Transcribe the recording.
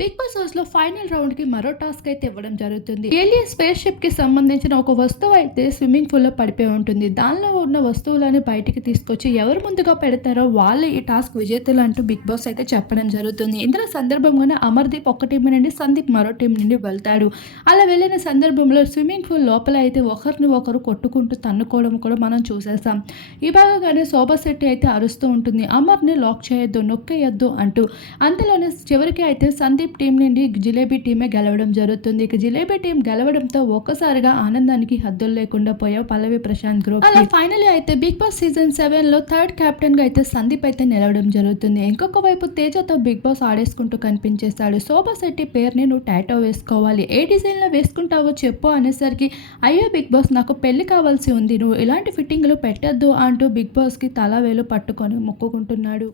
Big Boss హౌస్లో final రౌండ్కి మరో టాస్క్ అయితే ఇవ్వడం జరుగుతుంది. ఏలియన్ స్పేస్ షిప్కి సంబంధించిన ఒక వస్తువు అయితే స్విమ్మింగ్ పూల్లో పడిపోయి ఉంటుంది. దానిలో ఉన్న వస్తువులను బయటికి తీసుకొచ్చి ఎవరు ముందుగా పెడతారో వాళ్ళే ఈ టాస్క్ విజేతలు అంటూ బిగ్ బాస్ అయితే చెప్పడం జరుగుతుంది. ఇందులో సందర్భంగానే అమర్దీప్ ఒక టీం నుండి సందీప్ మరో టీం నుండి వెళ్తాడు. అలా వెళ్ళిన సందర్భంలో స్విమ్మింగ్ పూల్ లోపల అయితే ఒకరిని ఒకరు కొట్టుకుంటూ తన్నుకోవడం కూడా మనం చూసేసాం. ఈ భాగంగానే శోభా శెట్టి అయితే అరుస్తూ ఉంటుంది. అమర్ని లాక్ చేయొద్దు నొక్కేయొద్దు అంటూ. అంతలోనే చివరికి అయితే సందీప్ టీం నుండి జిలేబీ టీమే గెలవడం జరుగుతుంది. ఇక జిలేబీ టీం గెలవడంతో ఒక్కసారిగా ఆనందానికి హద్దులు లేకుండా పోయావు పల్లవి ప్రశాంత్ గ్రూప్ అలా ఫైనల్ అయితే బిగ్ బాస్ సీజన్ సెవెన్లో థర్డ్ కెప్టెన్గా అయితే సందీప్ అయితే నిలవడం జరుగుతుంది. ఇంకొక వైపు తేజతో బిగ్ బాస్ ఆడేసుకుంటూ కనిపించేస్తాడు శోభా శెట్టి పేరుని నువ్వు టాటో వేసుకోవాలి. ఏ డిజైన్లో వేసుకుంటావో చెప్పు అనేసరికి అయ్యో బిగ్ బాస్ నాకు పెళ్ళి కావాల్సి ఉంది. నువ్వు ఇలాంటి ఫిట్టింగ్లు పెట్టద్దు అంటూ బిగ్ బాస్కి తల వేలు పట్టుకొని మొక్కుకుంటున్నాడు.